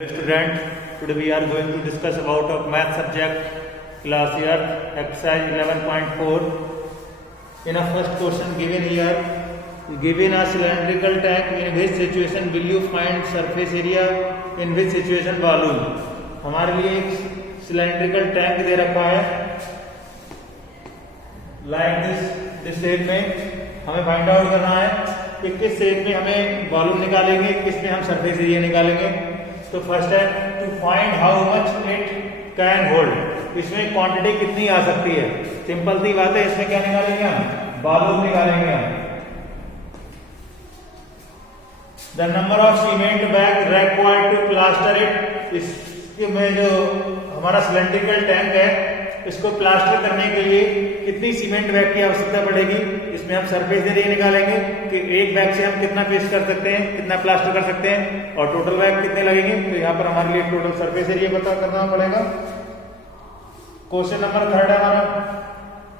Student, today we are going to discuss about a math subject class year exercise 11.4. In a first question given here, given a cylindrical tank, in which situation will you find surface area, in which situation balloon. हमारे लिए एक cylindrical tank दे रखा है like this shape में हमें find out करना है कि किस शेप में हमें बॉलून निकालेंगे, किस में हम सरफेस एरिया निकालेंगे. तो फर्स्ट है to find how much it can hold. इसमें क्वांटिटी कितनी आ सकती है. सिंपल सी बात है, इसमें क्या निकालेंगे हम, बॉलून निकालेंगे हम. The number of cement bag required to plaster it. इसमें जो हमारा सिलेंड्रिकल टैंक है, इसको प्लास्टर करने के लिए कितनी सीमेंट बैग की आवश्यकता पड़ेगी. इसमें हम सरफेस एरिया निकालेंगे कि एक बैग से हम कितना पेस्ट कर सकते हैं, कितना प्लास्टर कर सकते हैं, और टोटल बैग कितने लगेंगे. तो यहाँ पर हमारे लिए टोटल सरफेस एरिया पता करना पड़ेगा. क्वेश्चन नंबर 3 है हमारा,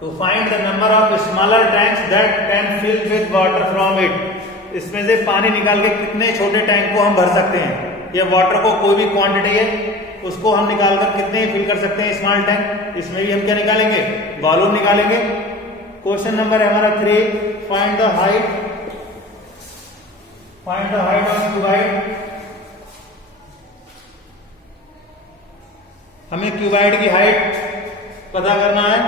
to find the number of smaller tanks that can fill with water from it. इसमें से पानी निकाल के कितने छोटे टैंक को हम भर सकते हैं, या वाटर को कोई भी क्वांटिटी है उसको हम निकालकर कितने फिल कर सकते हैं स्मॉल टैंक. इसमें भी हम क्या निकालेंगे, वॉल्यूम निकालेंगे. क्वेश्चन नंबर है हमारा 3, find the height of cuboid. हमें क्यूबाइड की हाइट पता करना है.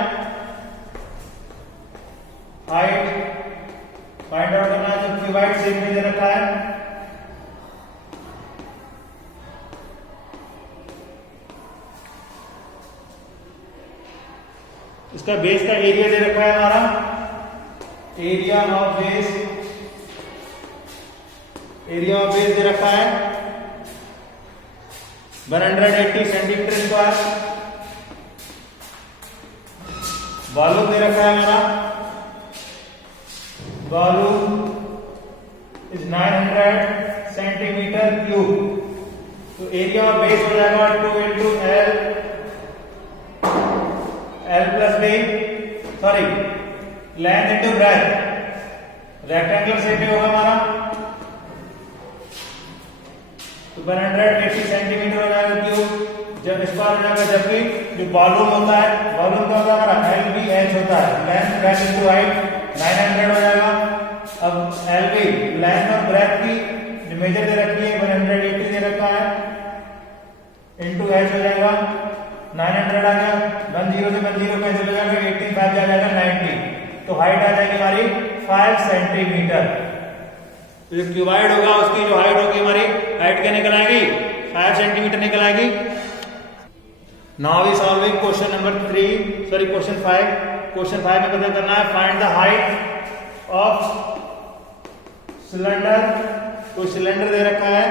हाइट फाइंड आउट करना है. जो क्यूबाइड शेप में दे रखा है, इसका बेस का एरिया दे रखा है हमारा. एरिया ऑफ बेस दे रखा है 180 सेंटीमीटर स्क्वायर. वॉल्यूम दे रखा है हमारा, वॉल्यूम इज 900 सेंटीमीटर क्यूब. तो एरिया ऑफ बेस हो जाएगा 2 into L plus b, sorry length into breadth. Rectangular shape में होगा हमारा, तो 180 सेंटीमीटर हो जाएगा क्यूब. जब स्क्वायर हो जाएगा, जबकि जो वॉल्यूम होता है, वॉल्यूम क्या होता है हमारा, LBH होता है. लेंथ ब्रेथ इंटू हाइट 900 हो जाएगा. अब LB लेंथ और ब्रेथ की जो मेजर दे रखी है 180 दे रखा है, इंटू H हो जाएगा 900 आ गया. 10 से 10 कैंसिल हो जाएगा, 18 5 आ जाएगा 90. तो हाइट आ जाएगी हमारी 5 सेंटीमीटर. तो जो क्यूबाइड होगा उसकी जो हाइट होगी हमारी, हाइट क्या निकल आएगी, 5 सेंटीमीटर निकल आएगी. Now we solving question number question 5. Question 5 में पता करना है find the height of cylinder. तो सिलेंडर दे रखा है,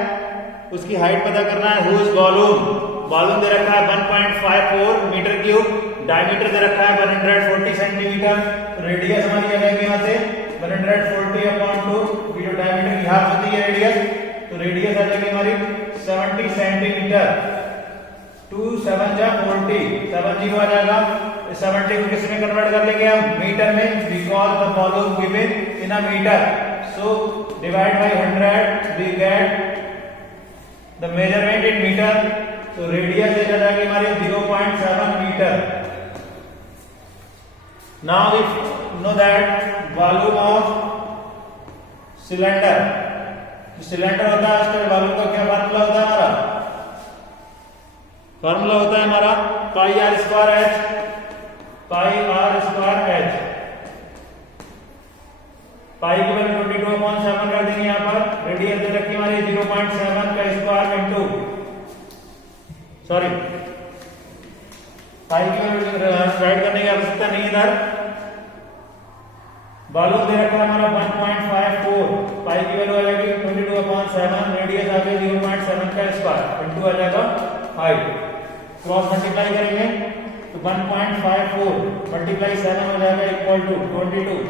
उसकी हाइट पता करना है. हुज वॉल्यूम दे रखा है 1.54 मीटर क्यूब. डायमीटर दे रखा है 140 सेंटीमीटर. रेडियस हमारी आ जाएगी यहाँ से 140/2. जो डायमीटर की हाफ होती है रेडियस, तो रेडियस आ जाएगी हमारी 70 सेंटीमीटर. 2 7 जा 40, 70 आ जाएगा. 70 को किस में कन्वर्ट कर लेंगे हम, मीटर में, because the volume given in a metre. So divide by 100 we get the measurement in metre. तो रेडियस आ जाएगी हमारी 0.7 metre. Now we know that volume of cylinder. Cylinder होता है, उसका वॉल्यूम का क्या फार्मूला होता है हमारा, फार्मूला होता है हमारा पाई आर स्क्वायर एच. पाई की वैल्यू 22/7 कर देंगे यहाँ पर. रेडियस दे रखी हमारी 0.7 का स्क्वायर इंटू, सॉरी पाई की वैल्यू राइट करने की आवश्यकता नहीं है इधर. वॉल्यूम दे रखा है हमारा 1.54. पाई की वैल्यू आ जाएगी 22/7. रेडियस आ गई 0.7 का स्क्वायर इंटू आ जाएगा हाइट. क्रॉस मल्टीप्लाई करेंगे तो 1.54 मल्टीप्लाई 7 हो जाएगा इक्वल टू 22.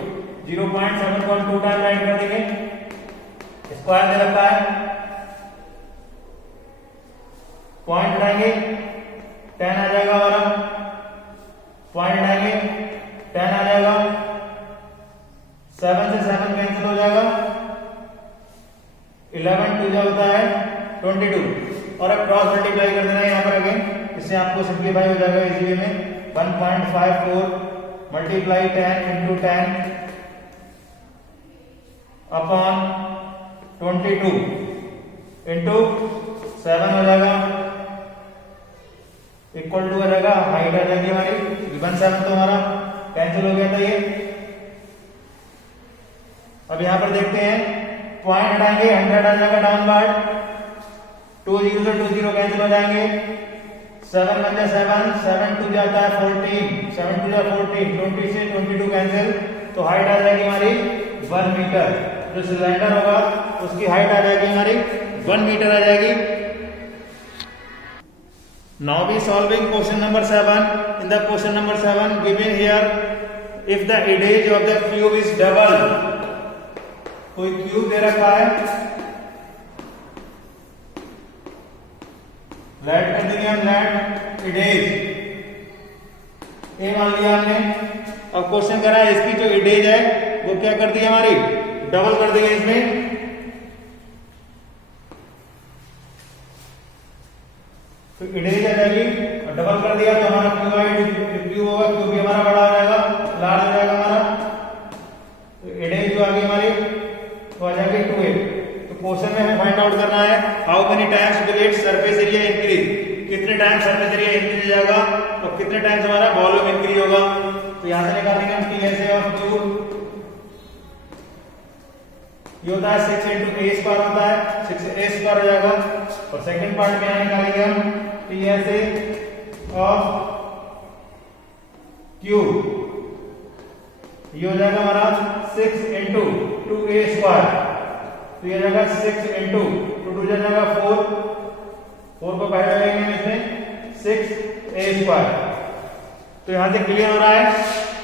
0.7 को 2 टाइम राइट कर देंगे. स्क्वायर दे रखा है, पॉइंट उठाएंगे 10 आ जाएगा हमारा. पॉइंट उठाएंगे 10 आ जाएगा. 7 से 7 कैंसिल हो जाएगा. 11 2 होता है 22. और अब क्रॉस मल्टीप्लाई कर देना है यहाँ पर अगेन, इससे आपको सिंप्लीफाई हो जाएगा इजी वे में। 1.54 मल्टीप्लाई 10 इंटू 10 अपॉन 22 इंटू 7 हो जाएगा, इक्वल टू हो जाएगा, हाइट आ जाएगी हमारी गिवन 7, तो हमारा कैंसिल हो गया था ये। अब यहां पर देखते हैं, पॉइंट हटाएंगे, 100 आ जाएगा डाउनवर्ड, 2 0 से 2 0 कैंसिल हो जाएंगे, 7 1 7, 7 2 जाता है 14, 7 2 14, 20 से 22 कैंसिल, तो हाइट आ जाएगी हमारी 1 मीटर। जो सिलेंडर होगा उसकी हाइट आ जाएगी हमारी 1 मीटर आ जाएगी। Now we solving question number 7। In the question number 7 given here, if the edges of the cube is double, कोई क्यूब दे रखा है, लेट कर देंगे हम, लेट एडेज ए मान लिया हमने। अब क्वेश्चन करा है इसकी जो एडेज है वो क्या कर दी हमारी, डबल कर देंगे इसमें, तो एडेज आ जाएगी और डबल कर दिया तो हमारा क्यूब होगा, क्यूब भी हमारा बड़ा हो जाएगा, लार्ज हो जाएगा हमारा। तो एडेज जो आ गई हमारी तो आ जाएगी 2a। तो क्वेश्चन में हमें फाइंड आउट करना है how many times will its surface area increase, कितने टाइम्स सरफेस एरिया इंक्रीज हो जाएगा और कितने टाइम्स हमारा वॉल्यूम इंक्रीज होगा। तो यहां से निकालेंगे हम TSA ऑफ क्यूब, ये होता है 6 इंटू ए स्क्वायर होता है, 6a स्क्वायर हो जाएगा। और सेकंड पार्ट में निकालेंगे हम TSA ऑफ क्यूब, ये हो जाएगा हमारा 6 इंटू 2a स्क्वायर, तो ये जाएगा 6 इंटू 2 जाएगा 4, 4 को बाहर लगाएंगे इसमें 6a स्क्वायर। तो यहां से क्लियर हो रहा है,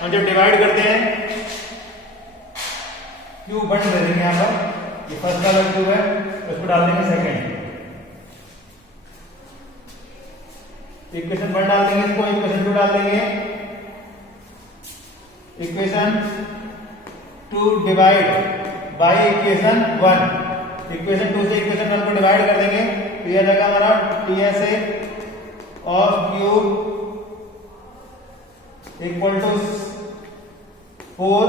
हम जब डिवाइड करते हैं क्यूब बन दे देंगे यहाँ पर, ये फर्स्ट वाला क्यूब है उसको डाल देंगे सेकंड, इक्वेशन 1 डाल देंगे, इसको इक्वेशन 2 डाल देंगे, equation 2 divide by equation 1, equation 2 से इक्वेशन 1 को डिवाइड कर देंगे, तो यह जाएगा हमारा TSA of cube equal to 4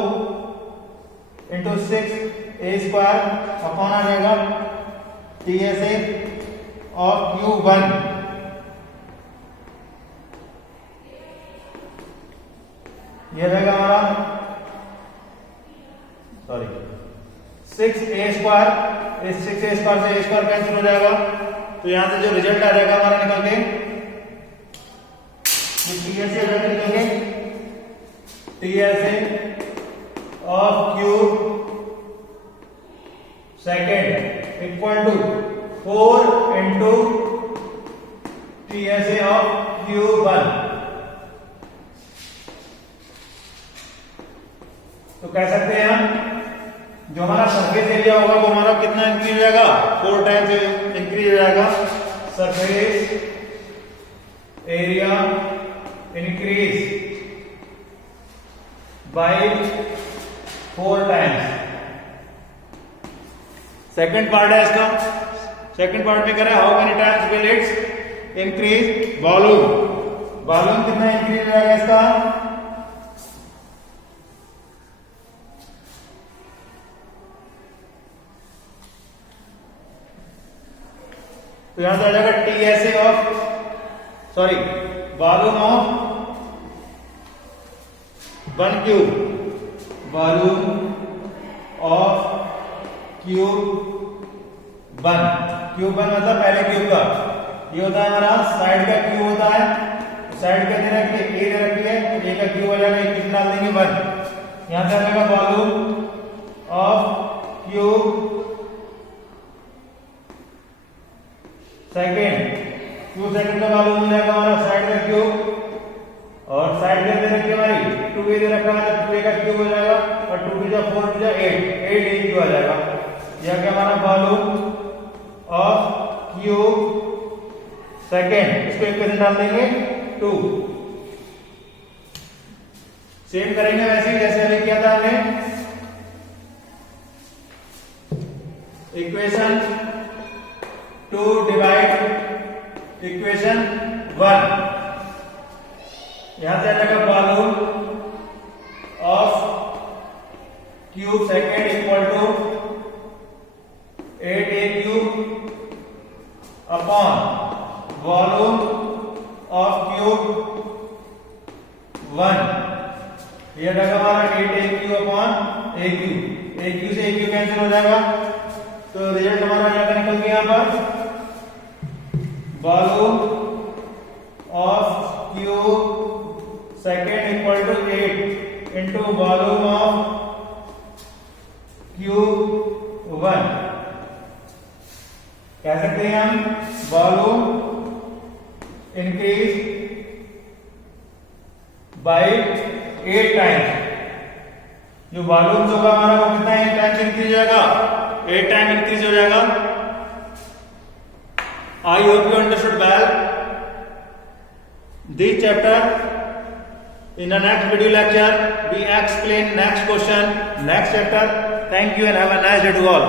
into 6a square upon आ जाएगा TSA ऑफ क्यूब 1, यह रहेगा हमारा 6a स्क्वायर, इस 6a स्क्वायर से a स्क्वायर कैंसिल हो जाएगा, तो यहां से जो रिजल्ट आ जाएगा हमारा निकल के, TSA निकल के TSA of cube second equal to 4 into TSA of cube 1। तो कह सकते हैं हम जो हमारा सरफेस एरिया होगा वो हमारा कितना इंक्रीज हो जाएगा, 4 टाइम्स इंक्रीज हो जाएगा। Surface area increase by 4 times. Second part है इसका, सेकंड पार्ट में कह रहा है how many times will it's increase volume, volume कितना इंक्रीज हो जाएगा इसका, तो यहां से आ जाएगा TSA of volume of 1 cube, volume of cube 1, cube 1 मतलब पहले क्यूब का, ये होता है हमारा साइड का क्यूब होता है, साइड का दे रखी है, ए दे रखी है, तो ए का क्यूब हो जाएगा, कितना डाल देंगे 1, यहां से आ जाएगा volume of cube second, cube second का वॉल्यूम हो जाएगा हमारा साइड का क्यूब, और साइड में दे रखी है हमारी 2a दे रखा है, 2a का क्यूब हो जाएगा, और 2 2 4 2 8 8 क्यूब आ जाएगा। यह क्या हमारा वॉल्यूम ऑफ क्यूब सेकेंड, इसको इक्वेशन डाल देंगे 2, सेम करेंगे वैसे ही जैसे अभी किया था हमने, इक्वेशन 2 डिवाइड इक्वेशन 1। यहां से आ जाएगा volume of cube second equal to 8a cube upon volume of cube 1। ये रहेगा हमारा 8a cube upon a cube. a cube से a क्यूब कैंसिल हो जाएगा, तो रिजल्ट हमारा क्या निकल गया यहाँ पर, volume of cube second equal to 8 into volume of cube 1। कह सकते हैं हम वॉल्यूम इंक्रीज बाय 8 टाइम्स। जो वॉल्यूम होगा हमारा वो कितना 8 टाइम्स इंक्रीज हो जाएगा, 8 टाइम इंक्रीज हो जाएगा। I hope you understood well this chapter. In the next video lecture, we explain next question, next chapter. Thank you and have a nice day to all.